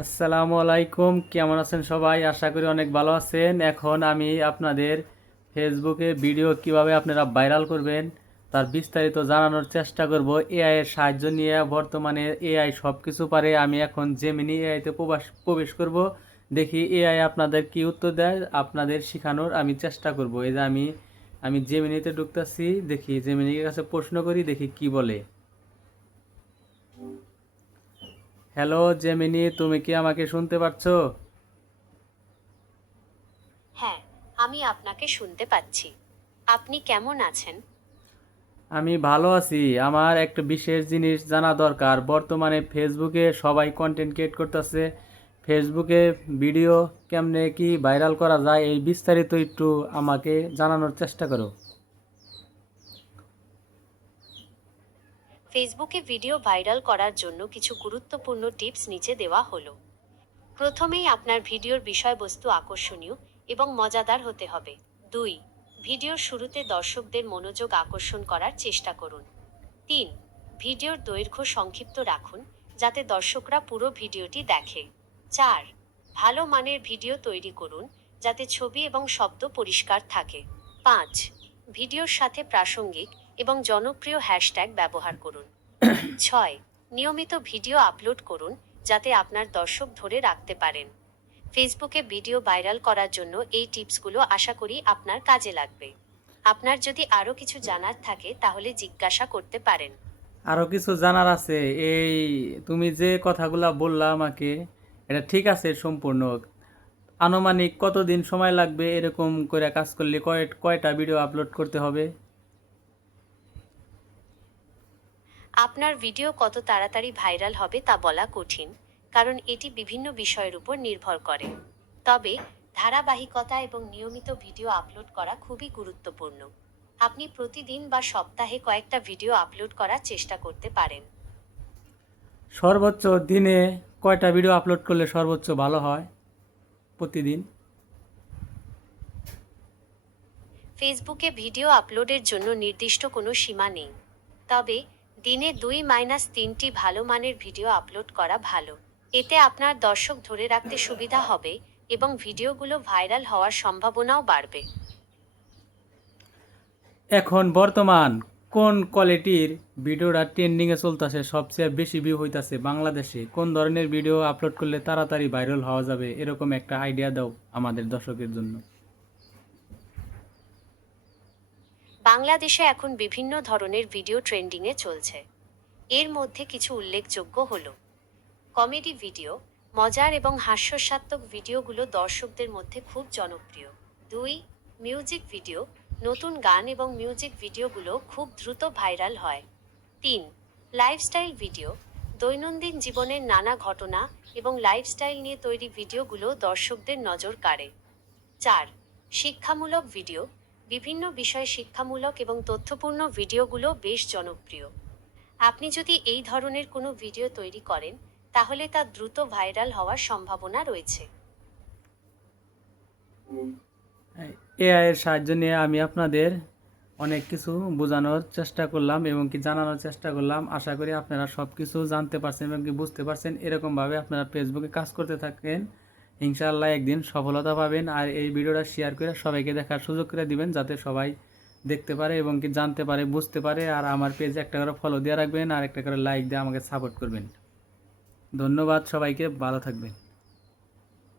আসসালামু আলাইকুম, কেমন আছেন সবাই? আশা করি অনেক ভালো আছেন। এখন আমি আপনাদের ফেসবুকে ভিডিও কীভাবে আপনারা ভাইরাল করবেন তার বিস্তারিত জানানোর চেষ্টা করব। এআই এর সাহায্য নিয়ে বর্তমানে এআই সব কিছু পারে। আমি এখন জেমিনি এআইতে প্রবাস, প্রবেশ করব। দেখি এআই আপনাদের কি উত্তর দেয়, আপনাদের শেখানোর আমি চেষ্টা করব। এই যে আমি আমি জেমিনিতে ঢুকতেছি, দেখি জেমিনির কাছে প্রশ্ন করি, দেখি কি বলে। হ্যালো জেমিনি তুমি কি আমাকে শুনতে পাচ্ছো? হ্যাঁ আমি আপনাকে শুনতে পাচ্ছি। আপনি কেমন আছেন? আমি ভালো আছি। আমার একটা বিশেষ জিনিস জানা দরকার। বর্তমানে ফেসবুকে সবাই কন্টেন্ট ক্রিয়েট করতেছে। ফেসবুকে ভিডিও কেমনে কি ভাইরাল করা যায় এই বিস্তারিত একটু আমাকে জানানোর চেষ্টা করো। ফেসবুকে ভিডিও ভাইরাল করার জন্য কিছু গুরুত্বপূর্ণ টিপস নিচে দেওয়া হলো। প্রথমেই আপনার ভিডিওর বিষয়বস্তু আকর্ষণীয় এবং মজাদার হতে হবে। দুই, ভিডিওর শুরুতে দর্শকদের মনোযোগ আকর্ষণ করার চেষ্টা করুন। তিন, ভিডিওর দৈর্ঘ্য সংক্ষিপ্ত রাখুন যাতে দর্শকরা পুরো ভিডিওটি দেখে। চার, ভালো মানের ভিডিও তৈরি করুন যাতে ছবি এবং শব্দ পরিষ্কার থাকে। পাঁচ, ভিডিওর সাথে প্রাসঙ্গিক এবং জনপ্রিয় হ্যাশট্যাগ ব্যবহার করুন। ছয়, নিয়মিত ভিডিও আপলোড করুন যাতে আপনার দর্শক ধরে রাখতে পারেন। ফেসবুকে ভিডিও ভাইরাল করার জন্য এই টিপসগুলো আশা করি আপনার কাজে লাগবে। আপনার যদি আরও কিছু জানার থাকে তাহলে জিজ্ঞাসা করতে পারেন। আরও কিছু জানার আছে? এই তুমি যে কথাগুলো বললা আমাকে, এটা ঠিক আছে সম্পূর্ণ। আনুমানিক কতদিন সময় লাগবে এরকম করে কাজ করলে কয়, কয়টা ভিডিও আপলোড করতে হবে? আপনার ভিডিও কত তাড়াতাড়ি ভাইরাল হবে তা বলা কঠিন কারণ এটি বিভিন্ন বিষয়ের উপর নির্ভর করে। তবে ধারাবাহিকতা এবং নিয়মিত ভিডিও আপলোড করা খুবই গুরুত্বপূর্ণ। আপনি প্রতিদিন বা সপ্তাহে কয়েকটা ভিডিও আপলোড করার চেষ্টা করতে পারেন। সর্বোচ্চ দিনে কয়টা ভিডিও আপলোড করলে সর্বোচ্চ ভালো হয় প্রতিদিন? ফেসবুকে ভিডিও আপলোডের জন্য নির্দিষ্ট কোনো সীমা নেই। তবে দিনে দুই মাইনাস তিনটি ভালো মানের ভিডিও আপলোড করা ভালো। এতে আপনার দর্শক ধরে রাখতে সুবিধা হবে এবং ভিডিওগুলো ভাইরাল হওয়ার সম্ভাবনাও বাড়বে। এখন বর্তমান কোন কোয়ালিটির ভিডিওটা ট্রেন্ডিংয়ে চলতেছে, সবচেয়ে বেশি ভিউ হইতাছে বাংলাদেশে? কোন ধরনের ভিডিও আপলোড করলে তাড়াতাড়ি ভাইরাল হওয়া যাবে? এরকম একটা আইডিয়া দাও আমাদের দর্শকের জন্য। বাংলাদেশে এখন বিভিন্ন ধরনের ভিডিও ট্রেন্ডিংয়ে চলছে। এর মধ্যে কিছু উল্লেখযোগ্য হল, কমেডি ভিডিও, মজার এবং হাস্যস্বাত্মক ভিডিওগুলো দর্শকদের মধ্যে খুব জনপ্রিয়। দুই, মিউজিক ভিডিও, নতুন গান এবং মিউজিক ভিডিওগুলো খুব দ্রুত ভাইরাল হয়। তিন, লাইফস্টাইল ভিডিও, দৈনন্দিন জীবনের নানা ঘটনা এবং লাইফস্টাইল নিয়ে তৈরি ভিডিওগুলো দর্শকদের নজর কাড়ে। চার, শিক্ষামূলক ভিডিও বিভিন্ন বিষয়ে শিক্ষামূলক এবং তথ্যপূর্ণ ভিডিওগুলো বেশ জনপ্রিয়। আপনি যদি এই ধরনের কোনো ভিডিও তৈরি করেন, তাহলে তা দ্রুত ভাইরাল হওয়ার সম্ভাবনা রয়েছে। এআই এর সাহায্য নিয়ে আমি আপনাদের অনেক কিছু বোঝানোর চেষ্টা করলাম এবং কি জানানোর চেষ্টা করলাম। আশা করি আপনারা সব কিছু জানতে পারছেন এবং কি বুঝতে পারছেন। এরকমভাবে আপনারা ফেসবুকে কাজ করতে থাকেন। ইনশাআল্লাহ একদিন সফলতা পাবেন আর এই ভিডিওটা শেয়ার করে সবাইকে দেখার সুযোগ করে দিবেন যাতে সবাই দেখতে পারে এবং কি জানতে পারে, বুঝতে পারে। আর আমার পেজে একটা করে ফলো দিয়ে রাখবেন আর একটা করে লাইক দিয়ে আমাকে সাপোর্ট করবেন। ধন্যবাদ সবাইকে, ভালো থাকবেন।